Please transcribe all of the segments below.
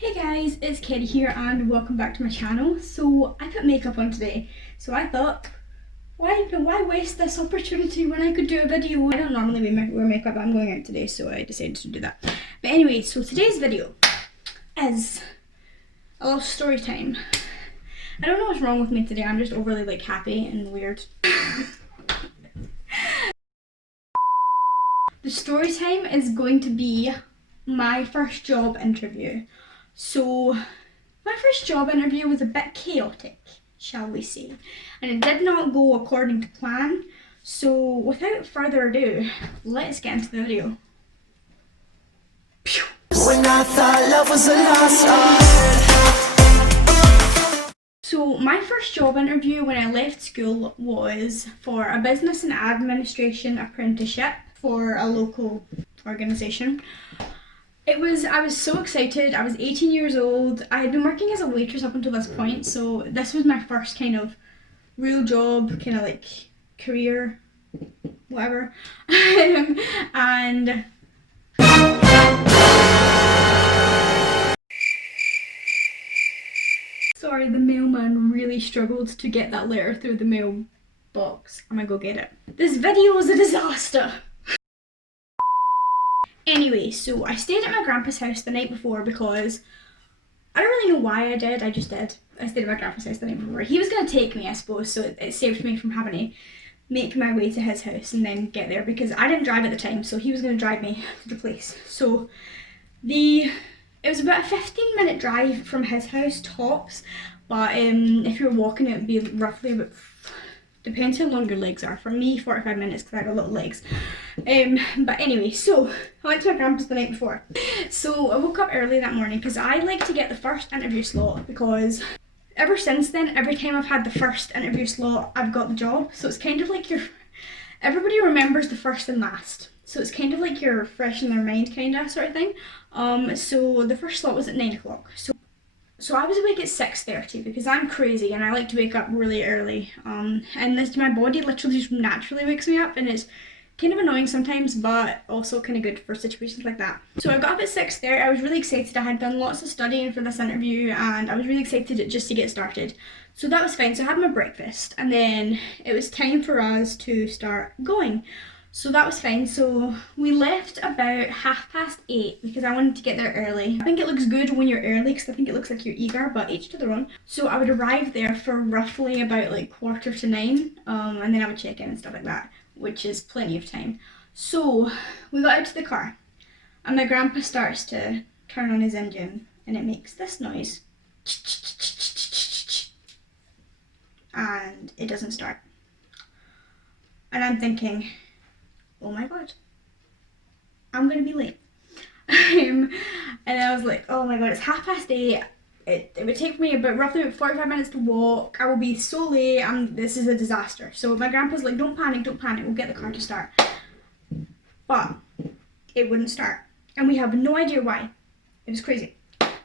Hey guys, it's Katie here and welcome back to my channel. So I put makeup on today, so I thought, why waste this opportunity when I could do a video? I don't normally wear makeup, but I'm going out today, so I decided to do that. But anyway, so today's video is a little story time. I don't know what's wrong with me today, I'm just overly happy and weird. The story time is going to be my first job interview. So my first job interview was a bit chaotic, shall we say, and it did not go according to plan. So without further ado, let's get into the video. When I thought love was a lost art. So my first job interview when I left school was for a business and administration apprenticeship for a local organisation. I was so excited. I was 18 years old. I had been working as a waitress up until this point, so this was my first kind of real job, kind of career, whatever. And sorry, the mailman really struggled to get that letter through the mailbox. I'm gonna go get it. This video was a disaster. Anyway, so I stayed at my grandpa's house the night before because I don't really know why I did, I just did. I stayed at my grandpa's house the night before. He was going to take me, I suppose, so it saved me from having to make my way to his house and then get there because I didn't drive at the time, so he was going to drive me to the place. So it was about a 15-minute drive from his house tops, but if you were walking it would be roughly about, depends how long your legs are. For me, 45 minutes because I got little legs. But anyway, so I went to my grandpa's the night before. So I woke up early that morning because I like to get the first interview slot because ever since then, every time I've had the first interview slot, I've got the job. So it's kind of like everybody remembers the first and last. So it's kind of like you're fresh in their mind kind of sort of thing. So the first slot was at 9 o'clock. So I was awake at 6:30 because I'm crazy and I like to wake up really early. And my body literally just naturally wakes me up, and it's kind of annoying sometimes, but also kind of good for situations like that. So I got up at 6:30. I was really excited. I had done lots of studying for this interview and I was really excited just to get started. So that was fine. So I had my breakfast and then it was time for us to start going. So that was fine. So we left about 8:30 because I wanted to get there early. I think it looks good when you're early because I think it looks like you're eager, but each to their own. So I would arrive there for roughly about 8:45, and then I would check in and stuff like that, which is plenty of time. So we got out to the car and my grandpa starts to turn on his engine and it makes this noise. And it doesn't start. And I'm thinking, oh my god, I'm gonna be late. And I was like, oh my god, it's 8:30. It would take me roughly 45 minutes to walk. I will be so late. This is a disaster. So my grandpa's like, don't panic, we'll get the car to start. But it wouldn't start. And we have no idea why. It was crazy.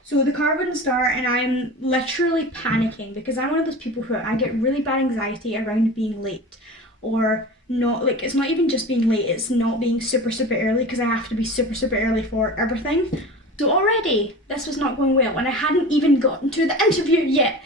So the car wouldn't start and I'm literally panicking because I'm one of those people who I get really bad anxiety around being late. Or not, it's not even just being late, it's not being super early because I have to be super early for everything. So already this was not going well and I hadn't even gotten to the interview yet.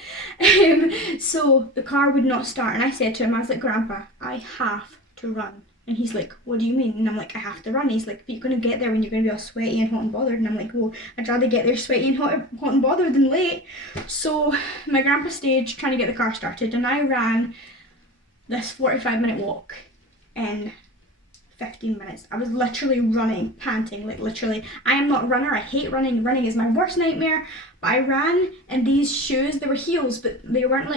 So the car would not start and I said to him, I was like, Grandpa, I have to run. And he's like, what do you mean? And I'm like, I have to run. He's like, but you're going to get there when you're going to be all sweaty and hot and bothered. And I'm like, well, I'd rather get there sweaty and hot and bothered than late. So my grandpa stayed trying to get the car started and I ran this 45-minute walk in 15 minutes. I was literally running, panting, literally. I am not a runner, I hate running. Running is my worst nightmare. But I ran in these shoes. They were heels, but they weren't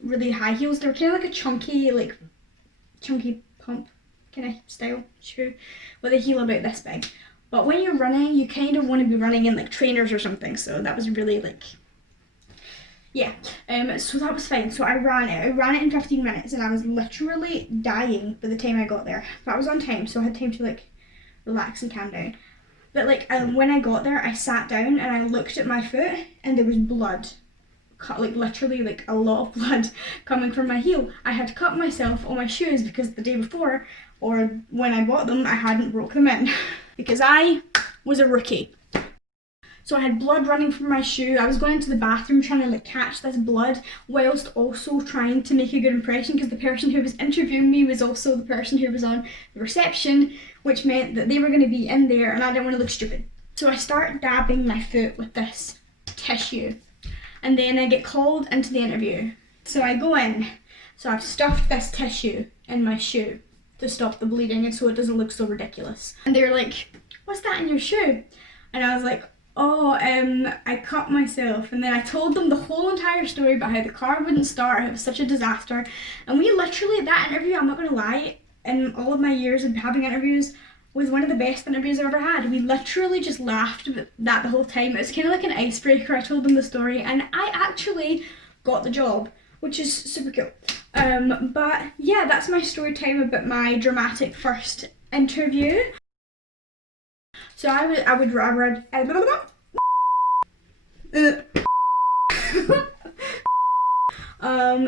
really high heels. They were kind of like a chunky pump kind of style shoe with a heel about this big. But when you're running, you kind of want to be running in trainers or something. So that was really yeah, so that was fine. So I ran it in 15 minutes and I was literally dying by the time I got there. But I was on time, so I had time to relax and calm down. But when I got there, I sat down and I looked at my foot and there was blood. Literally a lot of blood coming from my heel. I had cut myself on my shoes because the day before, or when I bought them, I hadn't broke them in because I was a rookie. So I had blood running from my shoe. I was going into the bathroom trying to like catch this blood whilst also trying to make a good impression, because the person who was interviewing me was also the person who was on the reception, which meant that they were going to be in there and I didn't want to look stupid. So I start dabbing my foot with this tissue and then I get called into the interview. So I go in. So I've stuffed this tissue in my shoe to stop the bleeding and so it doesn't look so ridiculous. And they're like, what's that in your shoe? And I was like, oh, I cut myself. And then I told them the whole entire story about how the car wouldn't start, it was such a disaster. And we literally, that interview, I'm not gonna lie, in all of my years of having interviews, was one of the best interviews I've ever had. We literally just laughed about that the whole time. It was kind of like an icebreaker. I told them the story and I actually got the job, which is super cool. But yeah, that's my story time about my dramatic first interview. So I would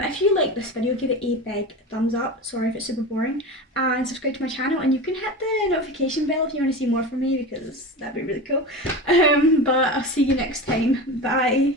if you like this video, give it a big thumbs up. Sorry if it's super boring, and subscribe to my channel, and you can hit the notification bell if you want to see more from me, because that'd be really cool. But I'll see you next time. Bye.